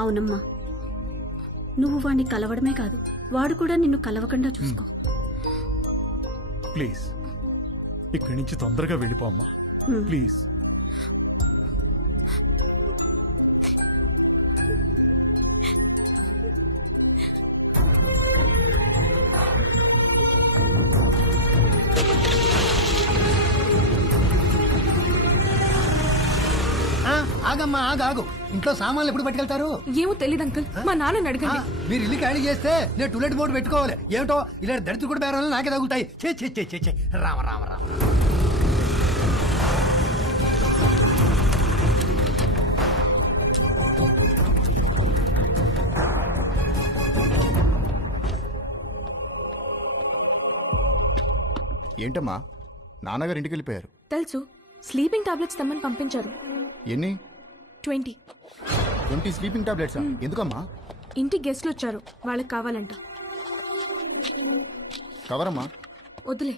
అవునమ్మా, నువ్వు వాణ్ణి కలవడమే కాదు, వాడు కూడా నిన్ను కలవకుండా చూసుకో. ప్లీజ్ ఇక్కడి నుంచి తొందరగా వెళ్ళిపో అమ్మా, ప్లీజ్. ఆగమ్మా, ఆగు. ఇంట్లో సామాన్లు ఎప్పుడు పట్టుకెళ్తారు? ఏమో తెలియదు అంకుల్, మా నాన్నని అడగండి. మీరు ఇల్లు ఖాళీ చేస్తే నేను టూలెట్ బోర్డు పెట్టుకోవాలి. ఏమిటో ఇలా దరిద్ర కూడా బేరాలు నాకే తగులుతాయి. చే రామ రామ రామ. ఏంటమ్మా, నాన్నగారు ఇంటికి వెళ్ళిపోయారు? తెలుసు, స్లీపింగ్ టాబ్లెట్స్ తెమ్మని పంపించారు. ఎన్ని? 20. 20 స్లీపింగ్ టాబ్లెట్స్? ఎందుకమ్మా? ఇంటికి గెస్ట్లు వచ్చారు, వాళ్ళకి కావాలంట. కవరమ్మా. వద్దులే.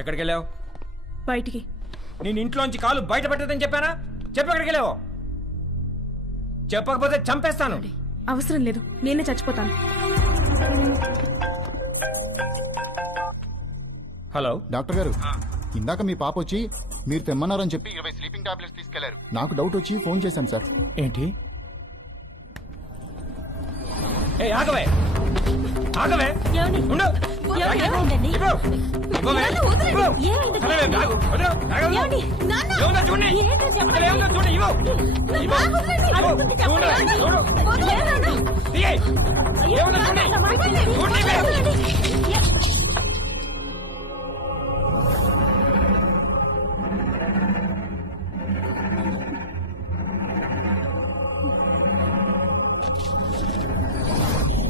ఎక్కడికి వెళ్ళావు? బయటికి. నేను ఇంట్లోంచి కాలు బయట పెట్టదని చెప్పానా? చెప్పు, ఎక్కడికి వెళ్ళావు? చెప్పకపోతే చంపేస్తాను. అవసరం లేదు, నేనే చచ్చిపోతాను. హలో డాక్టర్ గారు, ఇందాక మీ పాప వచ్చి మీరు తెమ్మన్నారని చెప్పి 20 స్లీపింగ్ టాబ్లెట్స్ తీసుకెళ్లారు. నాకు డౌట్ వచ్చి ఫోన్ చేశాను సార్. ఏంటి? ఏ ఆగవే, ఆగవే, ఉండు.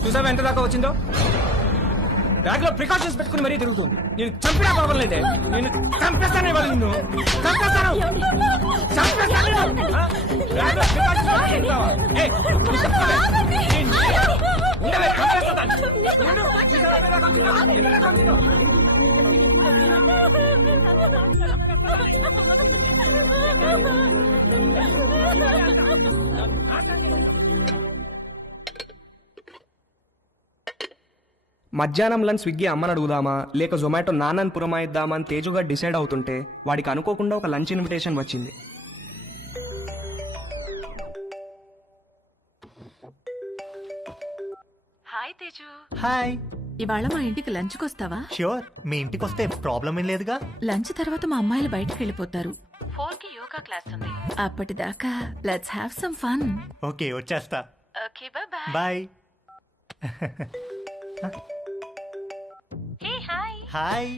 చూసావా ఎంత దాకా వచ్చిందో? బ్యాగ్ లో ప్రికాషన్స్ పెట్టుకుని మరీ తిరుగుతుంది. నేను చంపినా ప్రాబ్లం లేదే, నేను చంపేస్తానే వాళ్ళు, నిన్ను చంపేస్తాను. మధ్యాహ్నం లంచ్ స్విగ్గీ అమ్మని అడుగుదామా లేక జొమాటో నాన్నని పురమాయిద్దామా అని తేజుగా డిసైడ్ అవుతుంటే వాడికి అనుకోకుండా ఒక లంచ్ ఇన్విటేషన్ వచ్చింది. హాయ్ తేజు. హాయ్. ఇవాళ మా ఇంటికి లంచ్కి వస్తావా? ష్యూర్, మీ ఇంటికి వస్తే ప్రాబ్లం ఏం లేదుగా. లంచ్ తర్వాత మా అమ్మాయిలు బయటకు వెళ్ళిపోతారు. 4కి యోగా క్లాస్ ఉంది. అప్పటిదాకా let's have some fun. Okay, వచ్చేస్తా. Okay, bye bye. Hey hi. Hi.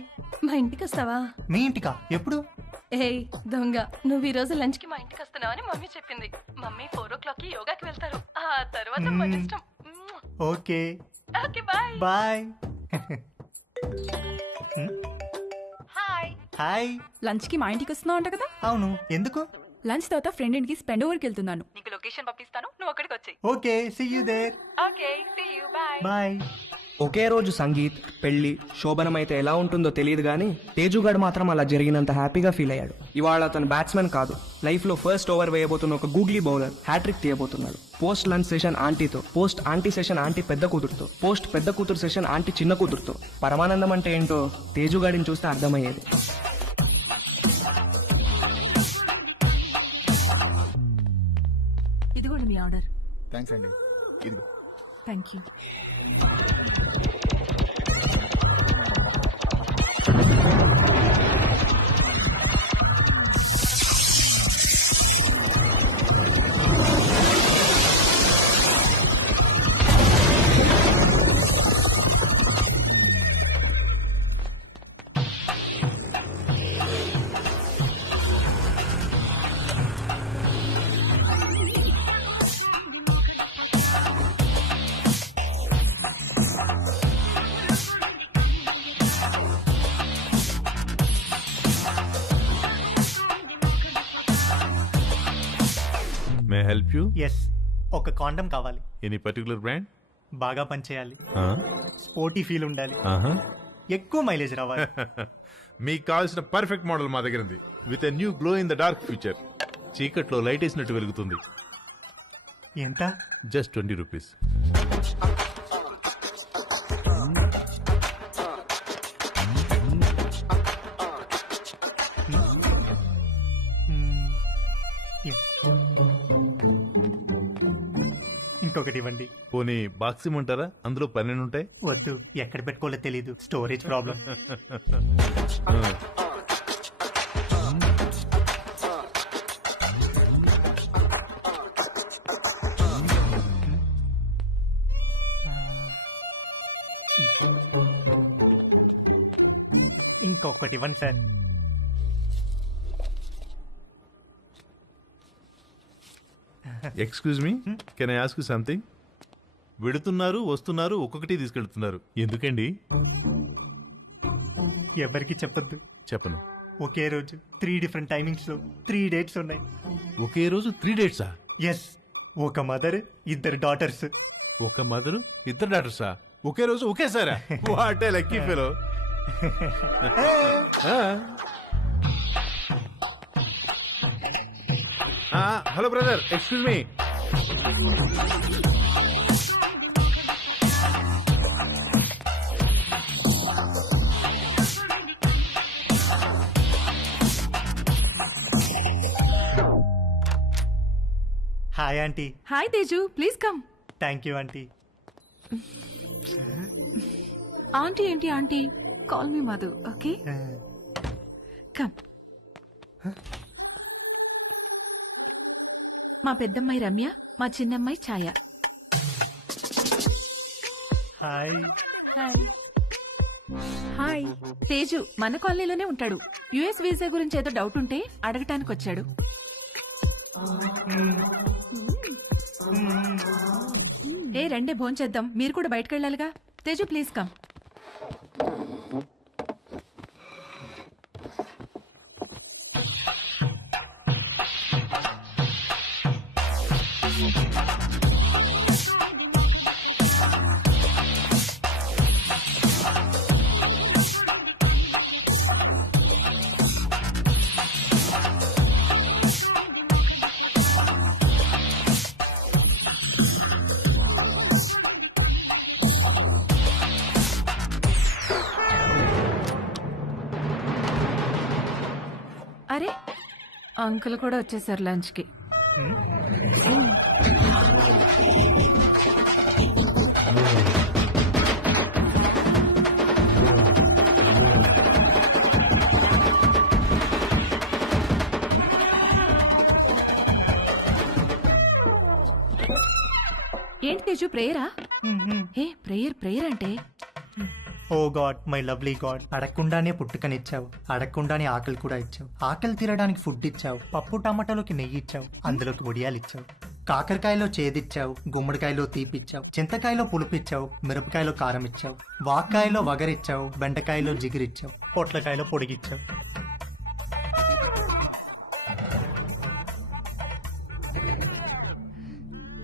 మా ఇంటికి వస్తావా? మీ ఇంటికా? ఎప్పుడు? ఏయ్ దొంగ, నువ్వు ఈ రోజు లంచ్ కి మా ఇంటికి వస్తున్నావని మమ్మీ చెప్పింది. మమ్మీ 4 o'clockకి యోగాకి వెళ్తారు. ఆ తర్వాత మన ఇష్టం. Okay. Okay, bye. Bye. Hi. Hi. Lunch కి మా ఇంటికి వస్తున్నావు అంట కదా? అవును, ఎందుకు? లంచ్ తర్వాత ఫ్రెండ్ ఇంటికి స్పెండ్ ఓవర్కి వెళ్తున్నాను. నీకు లొకేషన్ పంపిస్తాను, నువ్వు అక్కడికి వచ్చేయ్. Okay, see you there. Okay, see you, bye. Bye. ఒకే రోజు సంగీత్, పెళ్లి, శోభనం అయితే ఎలా ఉంటుందో తెలియదు కానీ తేజుగాడు మాత్రం అలా జరిగినంత హ్యాపీగా ఫీల్ అయ్యాడు. ఇవాళ అతను బ్యాట్స్మెన్ కాదు, లైఫ్లో ఫస్ట్ ఓవర్ వేయబోతున్న ఒక గూగ్లీ బౌలర్ హ్యాట్రిక్ తీయబోతున్నాడు. పోస్ట్ లంచ్ సెషన్ ఆంటీతో, పోస్ట్ ఆంటీ సెషన్ ఆంటీ పెద్ద కూతురుతో, పోస్ట్ పెద్ద కూతురు సెషన్ ఆంటీ చిన్న కూతురుతో. పరమానందం అంటే ఏంటో తేజుగాడిని చూస్తే అర్థమయ్యేది. ఇదిగోండి మీ ఆర్డర్. థ్యాంక్స్ అండి. ఇదిగో. Thank you. May help you? Yes. ఒక కాండం కావాలి, ఎనీ పర్టికులర్ బ్రాండ్? బాగా పనిచేయాలి, స్పోర్టీ ఫీల్ ఉండాలి, ఎక్కువ మైలేజ్ రావాలి. మీకు కావాల్సిన పర్ఫెక్ట్ మోడల్ మా దగ్గర ఉంది. With a new glow in the dark future. చీకట్లో లైట్ వేసినట్టు వెలుగుతుంది. ఎంత? Just 20 rupees. ఇంకొకటి ఇవ్వండి. పోనీ బాక్స్ ఇమ్మంటారా? అందులో 12 ఉంటాయి. వద్దు, ఎక్కడ పెట్టుకోవాలో తెలీదు, స్టోరేజ్ ప్రాబ్లం. ఇంకొకటి ఇవ్వండి sir. Excuse me, can I ask you something? వెడుతున్నారు, వస్తున్నారు, ఒక్కొక్కటి తీసుకెళ్తున్నారు, ఎందుకండి? ఎవరికి చెప్పొద్దు. చెప్పను. ఒకే రోజు 3 డిఫరెంట్ టైమింగ్స్ లో 3 డేట్స్ ఉన్నాయి. ఒకే రోజు 3 డేట్సా? ఎస్, ఒక మదర్, 2 డాటర్స్. ఒక మదరు, 2 డాటర్సా? ఒకే రోజు ఒకేసారా? What a lucky fellow. Hello brother, excuse me. Hi auntie. Hi Teju, please come. Thank you auntie. Auntie ఏంటి auntie? Call me Madhu, okay? Come. మా పెద్దమ్మాయి రమ్య, మా చిన్నమ్మాయి Chaya. Hi. Hi. Hi. Teju మన కాలనీలోనే ఉంటాడు. యుఎస్ వీసా గురించి ఏదో డౌట్ ఉంటే అడగటానికి వచ్చాడు. ఏ రండే భోంచేద్దాం, మీరు కూడా బయటకు వెళ్ళాలిగా. Teju please come. అరే, అంకుల్ కూడా వచ్చేసారు లంచ్కి. ఏంటి తేజు, ప్రేయరా? ఏ ప్రేయర్ అంటే? Oh god, my lovely god, అడగకుండానే పుట్టుకనిచ్చావు, అడగకుండానే ఆకలి కూడా ఇచ్చావు, ఆకలి తీరడానికి ఫుడ్ ఇచ్చావు, పప్పు టమాటాలోకి నెయ్యి ఇచ్చావు, అందులోకి వడియాలు ఇచ్చావు, కాకరకాయలో చేదిచ్చావు, గుమ్మడికాయలో తీపిచ్చావు, చింతకాయలో పులుపిచ్చావు, మిరపకాయలో కారం ఇచ్చావు, వాక్కాయలో వగరిచ్చావు, బెండకాయలో జిగిరిచ్చావు, పొట్లకాయలో పొడిగిచ్చావు.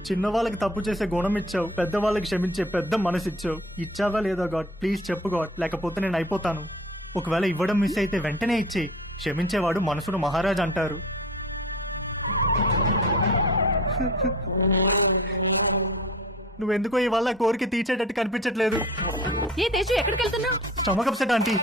చిన్నవాళ్ళకి తప్పు చేసే గుణం ఇచ్చావు, పెద్దవాళ్ళకి క్షమించే పెద్ద మనసు ఇచ్చావు. ఇచ్చావా లేదా గాడ్? ప్లీజ్ చెప్పు గాడ్, లేకపోతే నేను అయిపోతాను. ఒకవేళ ఇవ్వడం మిస్ అయితే వెంటనే ఇచ్చేయి. క్షమించేవాడు మనసును మహారాజ్ అంటారు. నువ్వెందుకో ఇవాళ కోరిక తీర్చేటట్టు కనిపించట్లేదు. ఏ తేజు, ఎక్కడికి వెళ్తున్నావు? Stomach upset aunty.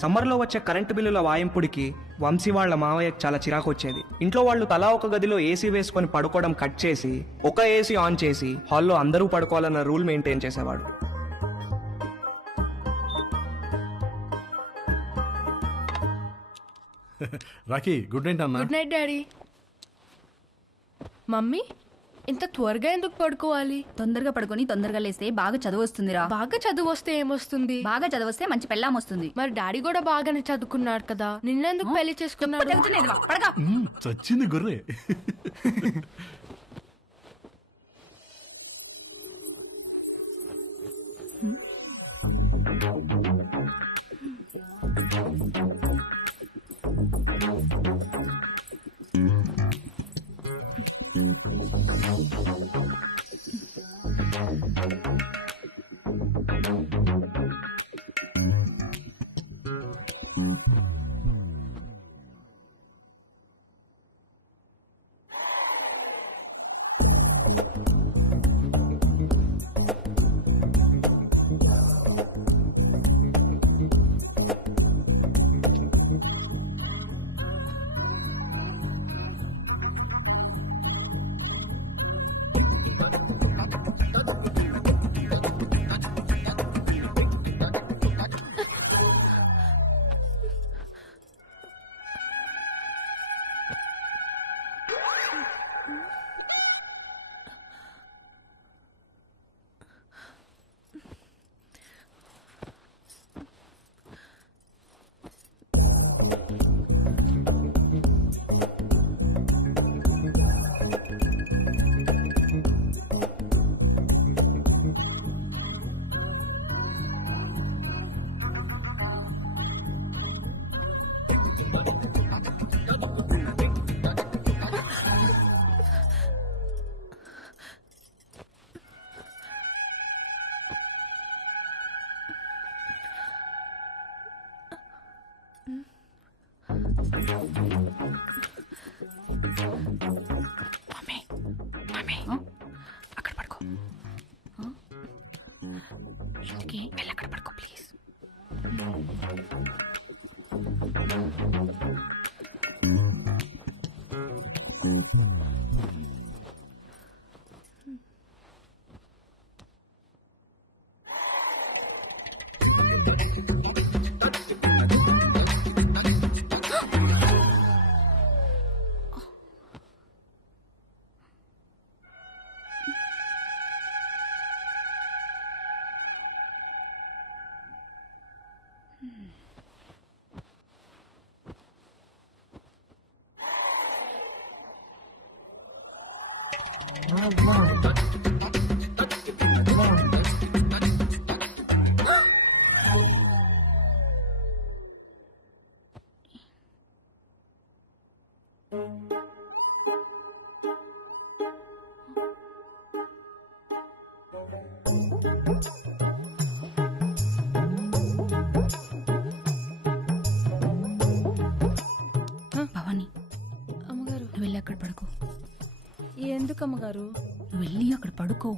సమ్మర్లో వచ్చే కరెంటు బిల్లుల వాయింపుడికి వంశీ వాళ్ళ మావయ్యకు చాలా చిరాకు వచ్చేది. ఇంట్లో వాళ్ళు తలా ఒక గదిలో ఏసీ వేసుకొని పడుకోవడం కట్ చేసి ఒక ఏసీ ఆన్ చేసి హాల్లో అందరూ పడుకోవాలన్న రూల్ మెయింటైన్ చేసేవాడు. రాకీ, గుడ్ నైట్ అన్న. Good night daddy. మమ్మీ, ఇంత త్వరగా ఎందుకు పడుకోవాలి? తొందరగా పడుకొని తొందరగా లేస్తే బాగా చదువు వస్తుందిరా. బాగా చదువు వస్తే ఏమొస్తుంది? బాగా చదివస్తే మంచి పెళ్ళాం వస్తుంది. మరి డాడీ కూడా బాగానే చదువుకున్నాడు కదా, నిన్నెందుకు పెళ్లి చేసుకున్నాడు? చచ్చింది గుర్రే. అక్కడ పడుకో. ఇంటికి వెళ్ళి అక్కడ పడుకో ప్లీజ్. భవాని, అమ్మగారు నువ్వు వెళ్ళి అక్కడ పడుకో. ఎందుకు అమ్మగారు? నువ్వు వెళ్ళి అక్కడ పడుకో.